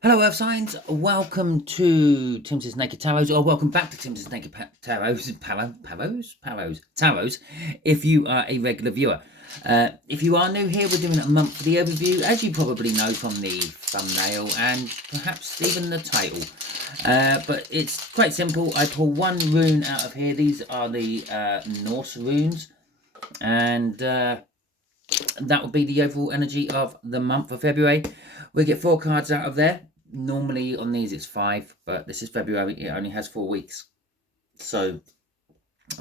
Hello, Earth Signs. Welcome to Timsy Naked Tarot, or welcome back to Timsy Naked Tarots. If you are a regular viewer, if you are new here, we're doing a monthly overview, as you probably know from the thumbnail and perhaps even the title. But it's quite simple. I pull one rune out of here. These are the Norse runes, and that will be the overall energy of the month of February. We get 4 cards out of there. Normally on these it's 5, but this is February. It only has 4 weeks, so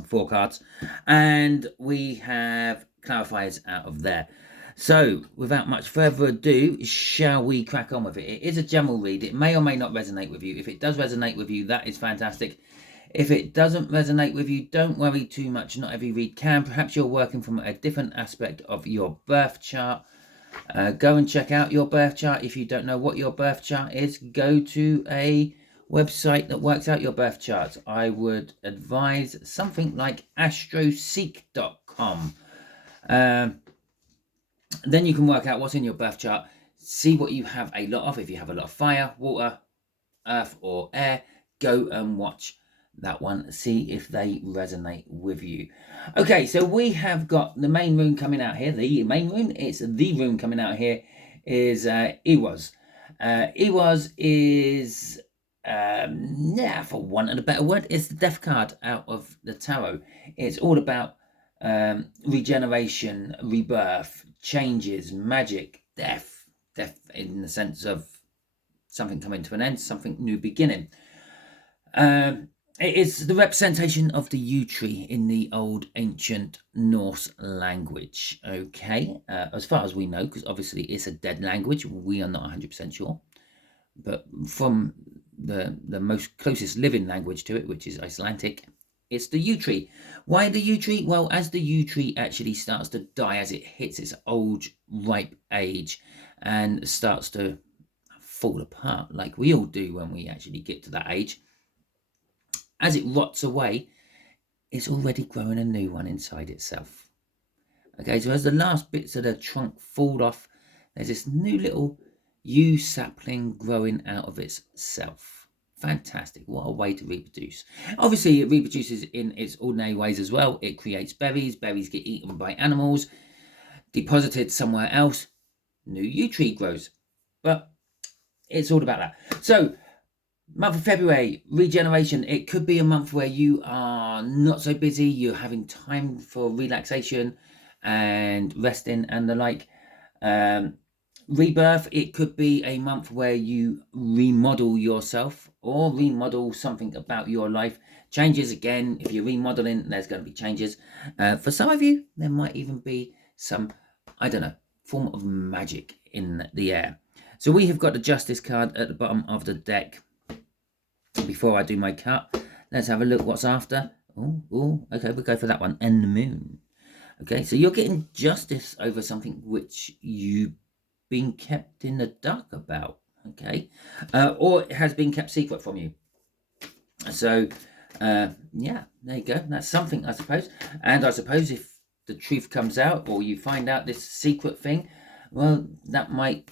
4 cards, and we have clarifiers out of there. So without much further ado, shall we crack on with it? It is a general read. It may or may not resonate with you. If it does resonate with you, that is fantastic. If it doesn't resonate with you, don't worry too much. Not every read can. Perhaps you're working from a different aspect of your birth chart. Go and check out your birth chart. If you don't know what your birth chart is, go to a website that works out your birth chart. I would advise something like astroseek.com. Then you can work out what's in your birth chart, see what you have a lot of. If you have a lot of fire, water, earth, or air, go and watch that one, see if they resonate with you. Okay, so we have got the main rune coming out here. The main rune, it's the rune coming out here is Ewas. Ewas is, for want of a better word, it's the death card out of the tarot. It's all about regeneration, rebirth, changes, magic, death in the sense of something coming to an end, something new beginning. It is the representation of the yew tree in the old ancient Norse language. Okay, as far as we know, because obviously it's a dead language, we are not 100% sure. But from the most closest living language to it, which is Icelandic, it's the yew tree. Why the yew tree? Well, as the yew tree actually starts to die, as it hits its old ripe age and starts to fall apart, like we all do when we actually get to that age, as it rots away, it's already growing a new one inside itself. Okay, so as the last bits of the trunk fall off, there's this new little yew sapling growing out of itself. Fantastic. What a way to reproduce. Obviously, it reproduces in its ordinary ways as well. It creates berries. Berries get eaten by animals, deposited somewhere else. New yew tree grows. But it's all about that. So, month of February, regeneration. It could be a month where you are not so busy. You're having time for relaxation and resting and the like. Rebirth, it could be a month where you remodel yourself or remodel something about your life. Changes again, if you're remodeling, there's going to be changes. For some of you, there might even be some, I don't know, form of magic in the air. So we have got the Justice card at the bottom of the deck. Before I do my cut, let's have a look what's after. Oh, okay, we'll go for that one. And the moon. Okay, so you're getting justice over something which you've been kept in the dark about. Okay, or it has been kept secret from you. So, yeah, there you go. That's something, I suppose. And I suppose if the truth comes out, or you find out this secret thing, well, that might,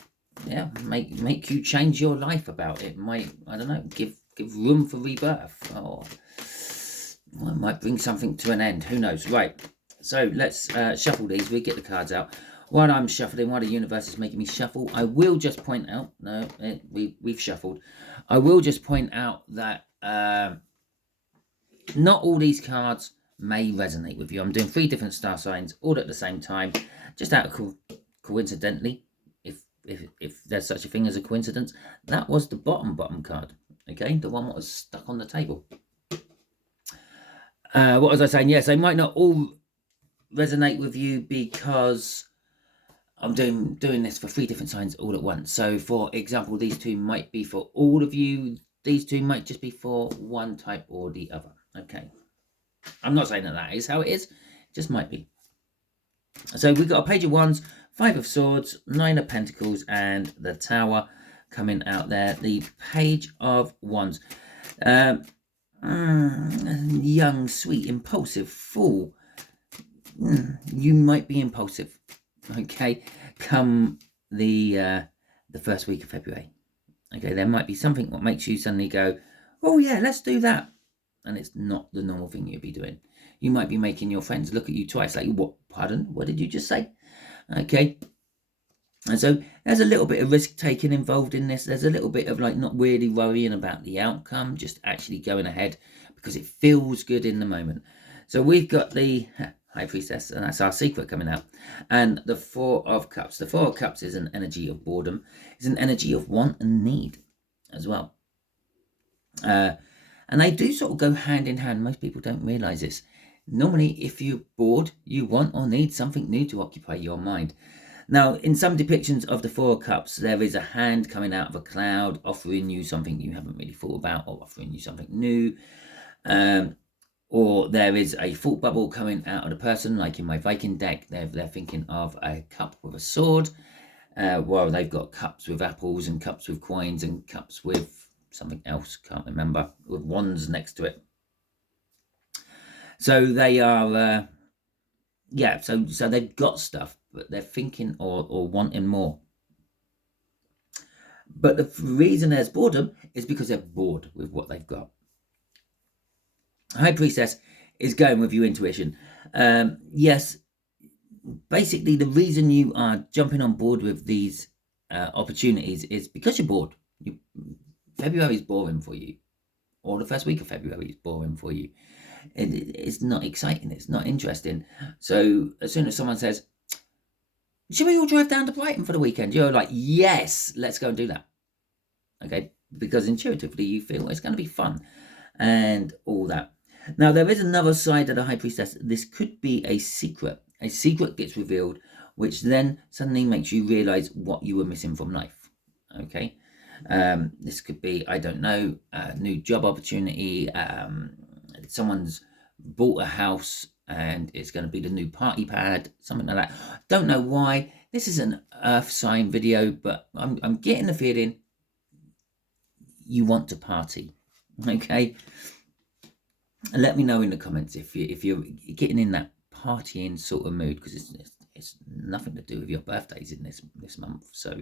make you change your life about it. Might, I don't know, give room for rebirth, or well, it might bring something to an end. Who knows? Right. So let's shuffle these. We get the cards out. While I'm shuffling, while the universe is making me shuffle, I will just point out. No, we've shuffled. I will just point out that not all these cards may resonate with you. I'm doing 3 different star signs all at the same time, just out of coincidentally, if there's such a thing as a coincidence. That was the bottom card. Okay, the one that was stuck on the table. What was I saying? Yes, they might not all resonate with you because I'm doing this for 3 different signs all at once. So, for example, these 2 might be for all of you. These 2 might just be for one type or the other. Okay. I'm not saying that is how it is. It just might be. So we've got a Page of Wands, 5 of Swords, 9 of Pentacles, and the Tower coming out there. The Page of Wands. Young, sweet, impulsive fool. You might be impulsive. Okay, come the first week of February. Okay, there might be something what makes you suddenly go, oh yeah, let's do that. And it's not the normal thing you'd be doing. You might be making your friends look at you twice, like, what, pardon, what did you just say? Okay. And so there's a little bit of risk taking involved in this. There's a little bit of like not really worrying about the outcome, just actually going ahead because it feels good in the moment. So we've got the High Priestess, and that's our secret coming out. And the Four of Cups. The Four of Cups is an energy of boredom. It's an energy of want and need as well. And they do sort of go hand in hand. Most people don't realize this. Normally, if you're bored, you want or need something new to occupy your mind. Now, in some depictions of the Four of Cups, there is a hand coming out of a cloud offering you something you haven't really thought about, or offering you something new. Or there is a thought bubble coming out of the person, like in my Viking deck, they're thinking of a cup with a sword, while they've got cups with apples and cups with coins and cups with something else, can't remember, with wands next to it. So they are, so they've got stuff, but they're thinking or wanting more. But the reason there's boredom is because they're bored with what they've got. High Priestess is going with your intuition. Yes, basically the reason you are jumping on board with these opportunities is because you're bored. February is boring for you, or the first week of February is boring for you. It's not exciting. It's not interesting. So as soon as someone says, should we all drive down to Brighton for the weekend? You're like, yes, let's go and do that. Okay, because intuitively you feel it's going to be fun and all that. Now, there is another side of the High Priestess. This could be a secret. A secret gets revealed, which then suddenly makes you realize what you were missing from life. Okay, this could be, I don't know, a new job opportunity. Someone's bought a house and it's going to be the new party pad, something like that. Don't know why. This is an earth sign video, but I'm getting the feeling you want to party. Okay, and let me know in the comments if you're getting in that partying sort of mood, because it's nothing to do with your birthdays in this month. So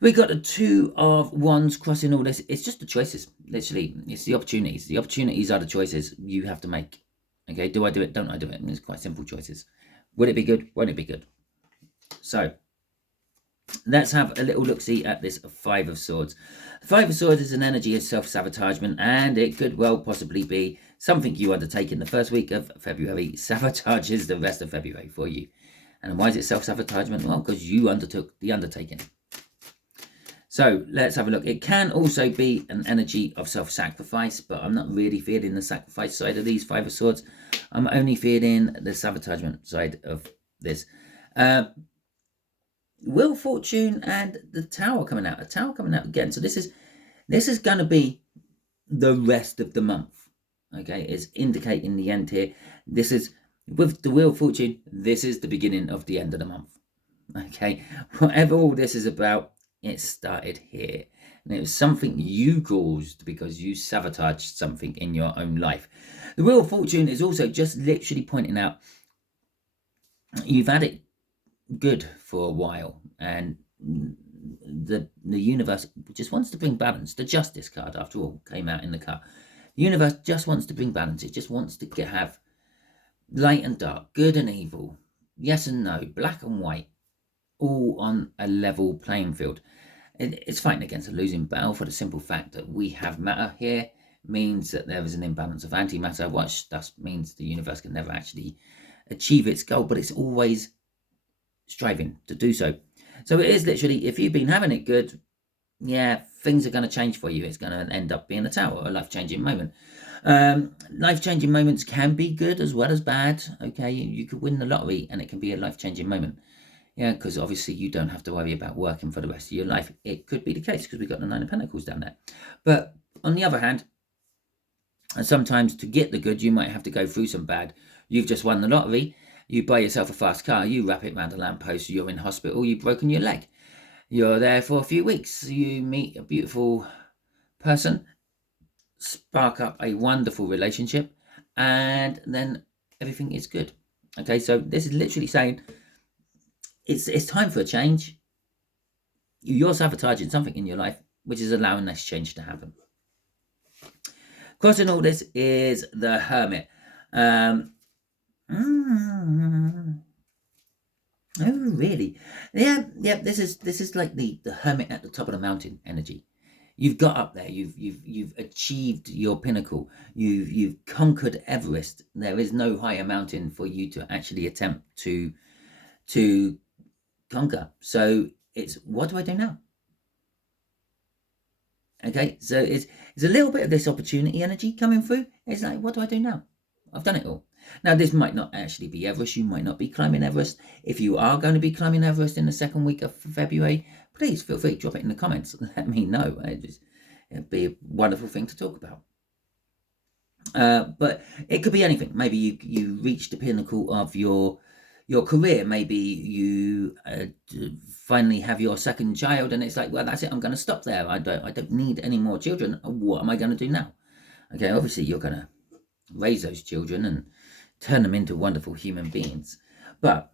we got the Two of Wands crossing all this. It's just the choices. Literally, it's the opportunities. The opportunities are the choices you have to make. Okay, do I do it? Don't I do it? And it's quite simple choices. Will it be good? Won't it be good? So let's have a little look-see at this Five of Swords. The Five of Swords is an energy of self-sabotagement, and it could well possibly be something you undertake in the first week of February sabotages the rest of February for you. And why is it self-sabotagement? Well, because you undertook the undertaking. So let's have a look. It can also be an energy of self-sacrifice, but I'm not really feeling the sacrifice side of these Five of Swords. I'm only feeling the sabotagement side of this. Wheel Fortune and the Tower coming out. The Tower coming out again. So this is going to be the rest of the month. Okay, it's indicating the end here. This is, with the Wheel of Fortune, this is the beginning of the end of the month. Okay, whatever all this is about, it started here. And it was something you caused because you sabotaged something in your own life. The Wheel of Fortune is also just literally pointing out you've had it good for a while, and the universe just wants to bring balance. The Justice card, after all, came out in the car. The universe just wants to bring balance. It just wants to have light and dark, good and evil, yes and no, black and white, all on a level playing field. It's fighting against a losing battle for the simple fact that we have matter here means that there is an imbalance of antimatter, which thus means the universe can never actually achieve its goal, but it's always striving to do so. So it is literally, if you've been having it good, yeah, things are going to change for you. It's going to end up being a Tower, a life-changing moment. Life-changing moments can be good as well as bad. Okay, you could win the lottery and it can be a life-changing moment. Yeah, because obviously you don't have to worry about working for the rest of your life. It could be the case because we've got the Nine of Pentacles down there. But on the other hand, sometimes to get the good, you might have to go through some bad. You've just won the lottery. You buy yourself a fast car. You wrap it around a lamppost. You're in hospital. You've broken your leg. You're there for a few weeks. You meet a beautiful person, spark up a wonderful relationship, and then everything is good. Okay, so this is literally saying it's time for a change. You're sabotaging something in your life. which is allowing this change to happen. Crossing all this is the Hermit. Oh, really? Yeah. This is like the Hermit at the top of the mountain energy. You've got up there. You've achieved your pinnacle. You've conquered Everest. There is no higher mountain for you to actually attempt to conquer. So it's, what do I do now? Okay, so it's a little bit of this opportunity energy coming through. It's like, what do I do now? I've done it all. Now, this might not actually be Everest. You might not be climbing Everest. If you are going to be climbing Everest in the second week of February, please feel free to drop it in the comments. Let me know. It'd be a wonderful thing to talk about. But it could be anything. Maybe you reach the pinnacle of your career. Maybe you finally have your second child, and it's like, well, that's it. I'm going to stop there. I don't need any more children. What am I going to do now? Okay, obviously you're going to raise those children and turn them into wonderful human beings. But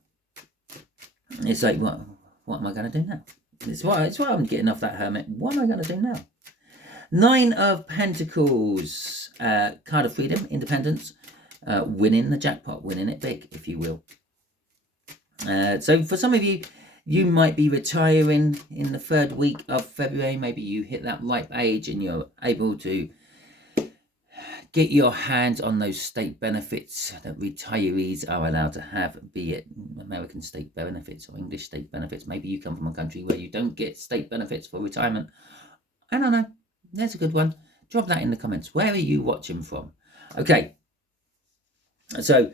it's like, what am I going to do now? It's why I'm getting off that Hermit. What am I going to do now? 9 of Pentacles, card of freedom, independence, winning the jackpot, winning it big, if you will. So for some of you, you might be retiring in the 3rd week of February. Maybe you hit that ripe age and you're able to get your hands on those state benefits that retirees are allowed to have, be it American state benefits or English state benefits. Maybe you come from a country where you don't get state benefits for retirement. I don't know. There's a good one. Drop that in the comments. Where are you watching from? Okay. So,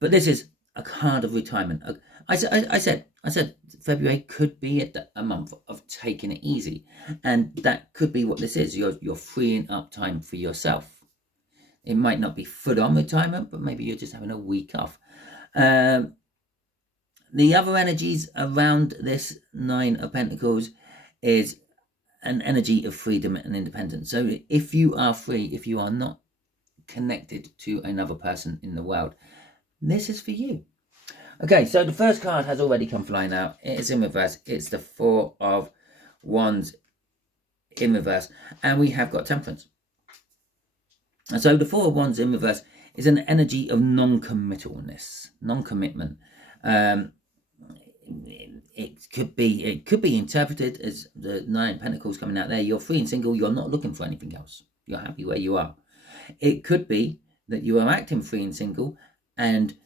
but this is a card of retirement. I said February could be a month of taking it easy, and that could be what this is. You're freeing up time for yourself. It might not be full-on retirement, but maybe you're just having a week off. The other energies around this 9 of Pentacles is an energy of freedom and independence. So if you are free, if you are not connected to another person in the world, this is for you. Okay, so the first card has already come flying out. It is in reverse. It's the 4 of Wands in reverse, and we have got Temperance. And so the 4 of Wands in reverse is an energy of non-committalness, non-commitment. It could be interpreted as the 9 of Pentacles coming out there. You're free and single. You're not looking for anything else. You're happy where you are. It could be that you are acting free and single and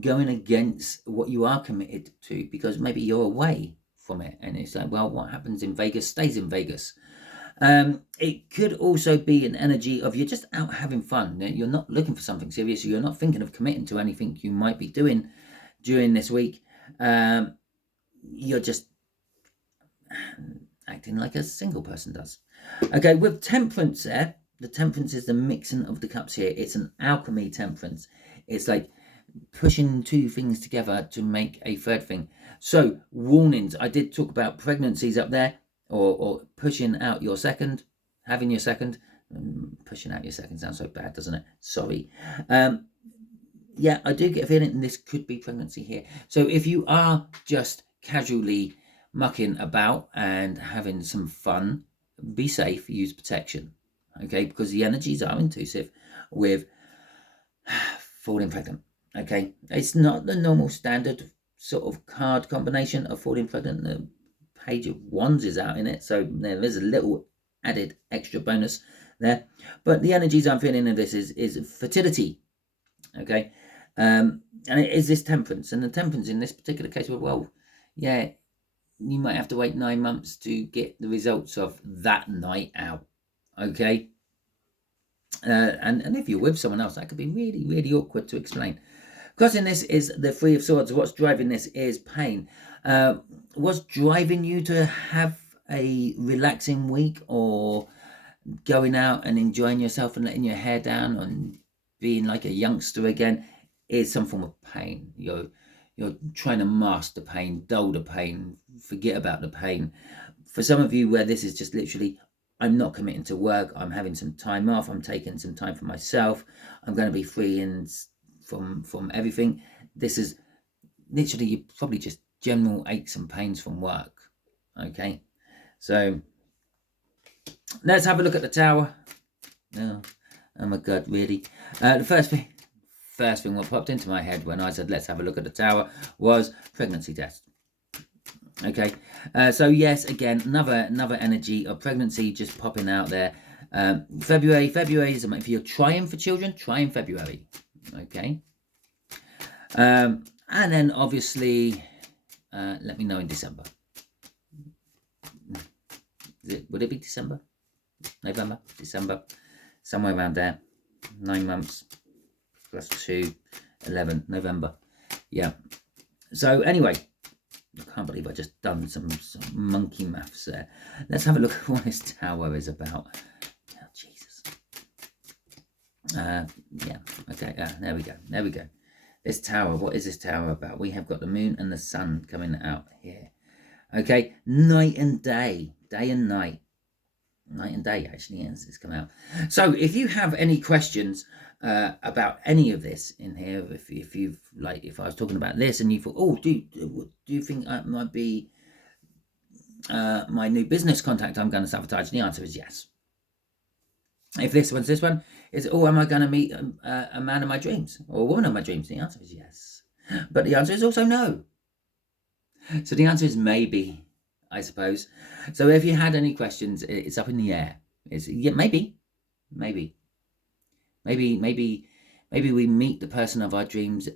going against what you are committed to, because maybe you're away from it, and it's like, well, what happens in Vegas stays in Vegas. It could also be an energy of you're just out having fun. You're not looking for something serious. You're not thinking of committing to anything you might be doing during this week. You're just acting like a single person does. Okay, with Temperance there, the Temperance is the mixing of the cups here. It's an alchemy Temperance. It's like pushing 2 things together to make a 3rd thing. So warnings, I did talk about pregnancies up there, or pushing out your second, having your second. Pushing out your second sounds so bad, doesn't it? Sorry. Yeah, I do get a feeling this could be pregnancy here. So if you are just casually mucking about and having some fun, be safe, use protection. Okay, because the energies are intrusive with falling pregnant. Okay, it's not the normal standard sort of card combination of falling pregnant. The Page of Wands is out in it, so there is a little added extra bonus there. But the energies I'm feeling of this is fertility. Okay, and it is this Temperance, and the Temperance in this particular case, well, yeah, you might have to wait 9 months to get the results of that night out. Okay, and if you're with someone else, that could be really, really awkward to explain. Crossing this is the 3 of Swords. What's driving this is pain. What's driving you to have a relaxing week, or going out and enjoying yourself and letting your hair down and being like a youngster again, is some form of pain. You're trying to mask the pain, dull the pain, forget about the pain. For some of you, where this is just literally, I'm not committing to work, I'm having some time off, I'm taking some time for myself, I'm going to be free and from everything. This is literally, you probably just general aches and pains from work. Okay, so Let's have a look at the Tower. Oh my God, really? The first thing what popped into my head when I said let's have a look at the Tower was pregnancy test. Okay, so yes, again, another energy of pregnancy just popping out there. February is, if you're trying for children, try in February. Okay, and then obviously, let me know in December. Would it be December? November? December? Somewhere around there. 9 months plus 2, 11, November. Yeah. So anyway, I can't believe I just done some monkey maths there. Let's have a look at what this Tower is about. Oh, Jesus. Yeah. Okay. There we go. This Tower. What is this Tower about? We have got the moon and the sun coming out here. Okay. Night and day. Day and night. Night and day, actually, yes, it's come out. So if you have any questions about any of this in here, if you've, like, if I was talking about this and you thought, oh, do you think that might be my new business contact I'm going to sabotage? The answer is yes. If this one is, oh, am I going to meet a man of my dreams or a woman of my dreams? The answer is yes. But the answer is also no. So the answer is maybe, I suppose. So if you had any questions, it's up in the air. It's, yeah, maybe we meet the person of our dreams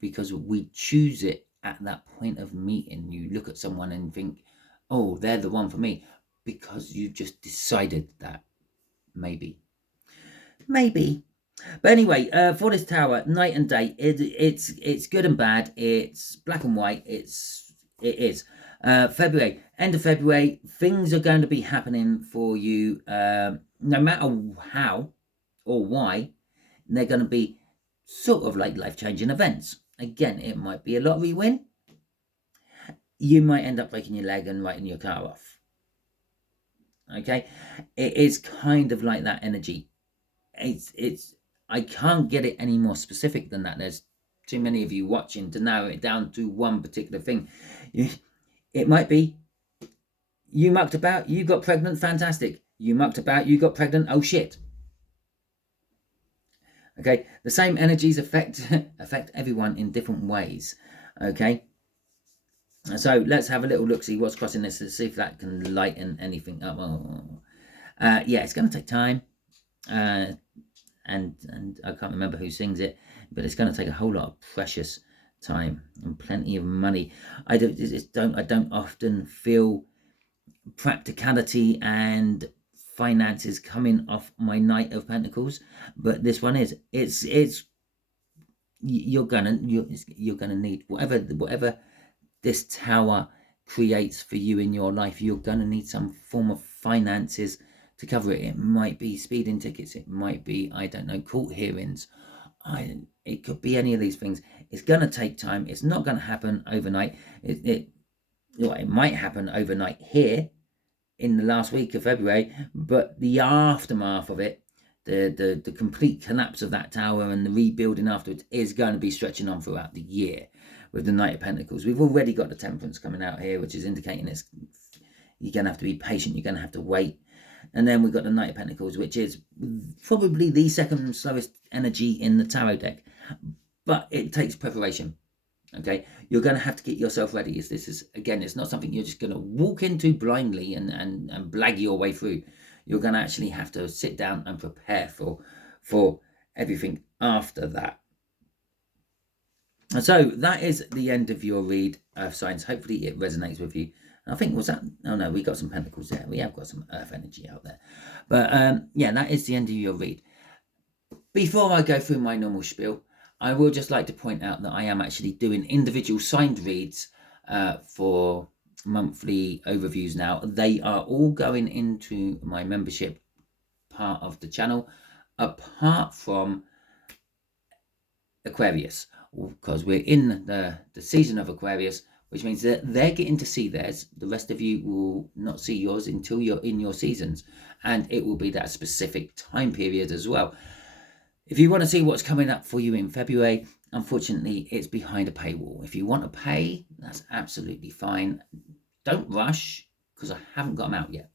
because we choose it at that point of meeting. You look at someone and think, oh, they're the one for me, because you just decided that. Maybe. But anyway, for this Tower, night and day, it's good and bad. It's black and white. It is. February, end of February, things are going to be happening for you, no matter how or why. They're going to be sort of like life-changing events. Again, it might be a lottery win. You might end up breaking your leg and writing your car off. Okay, it is kind of like that energy. It's I can't get it any more specific than that. There's too many of you watching to narrow it down to one particular thing. It might be you mucked about, you got pregnant, fantastic. You mucked about, you got pregnant, oh shit. Okay, the same energies affect everyone in different ways. Okay, so let's have a little look, see what's crossing this, see if that can lighten anything up. Yeah, it's going to take time, and I can't remember who sings it, but it's going to take a whole lot of precious time and plenty of money. I don't often feel practicality and finances coming off my Knight of Pentacles, but this one is. It's you're gonna need whatever this Tower creates for you in your life. You're gonna need some form of finances to cover it. It might be speeding tickets. It might be, I don't know, court hearings. It could be any of these things. It's going to take time. It's not going to happen overnight. It might happen overnight here in the last week of February, but the aftermath of it, the complete collapse of that Tower and the rebuilding afterwards is going to be stretching on throughout the year with the Knight of Pentacles. We've already got the Temperance coming out here, which is indicating you're going to have to be patient. You're going to have to wait. And then we've got the Knight of Pentacles, which is probably the second slowest energy in the tarot deck. But it takes preparation. Okay? You're going to have to get yourself ready. This is, again, it's not something you're just going to walk into blindly and blag your way through. You're going to actually have to sit down and prepare for everything after that. And so that is the end of your read, Earth signs. Hopefully it resonates with you. I think, was that, oh no, we got some Pentacles there. We have got some Earth energy out there. But yeah, that is the end of your read. Before I go through my normal spiel, I will just like to point out that I am actually doing individual signed reads for monthly overviews now. They are all going into my membership part of the channel, apart from Aquarius, because we're in the season of Aquarius, which means that they're getting to see theirs. The rest of you will not see yours until you're in your seasons, and it will be that specific time period as well. If you want to see what's coming up for you in February, unfortunately, it's behind a paywall. If you want to pay, that's absolutely fine. Don't rush, because I haven't got them out yet.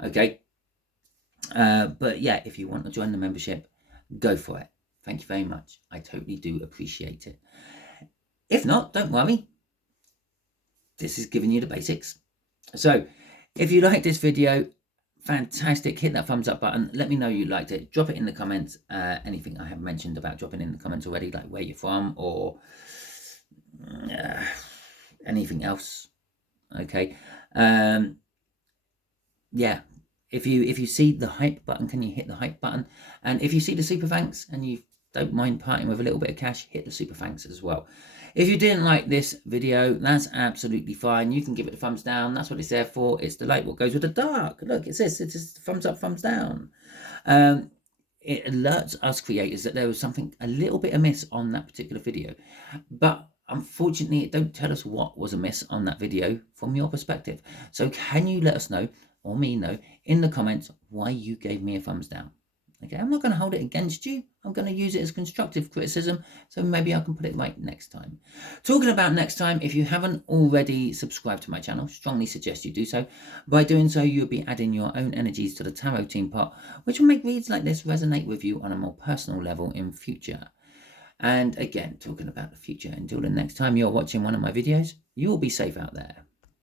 Okay? But yeah, if you want to join the membership, go for it. Thank you very much. I totally do appreciate it. If not, don't worry. This is giving you the basics. So if you like this video, fantastic. Hit that thumbs up button. Let me know you liked it. Drop it in the comments. Anything I have mentioned about dropping in the comments already, like where you're from or anything else. Okay. Yeah. If you see the hype button, can you hit the hype button? And if you see the super thanks and you don't mind parting with a little bit of cash, hit the super thanks as well. If you didn't like this video, that's absolutely fine. You can give it a thumbs down. That's what it's there for. It's the light what goes with the dark. Look, it says it's thumbs up, thumbs down. It alerts us creators that there was something a little bit amiss on that particular video. But unfortunately, it don't tell us what was amiss on that video from your perspective. So can you let us know, or me know, in the comments why you gave me a thumbs down? Okay, I'm not going to hold it against you. I'm going to use it as constructive criticism, so maybe I can put it right next time. Talking about next time, if you haven't already subscribed to my channel, strongly suggest you do so. By doing so, you'll be adding your own energies to the tarot team pot, which will make reads like this resonate with you on a more personal level in future. And again, talking about the future, until the next time you're watching one of my videos, you will be safe out there.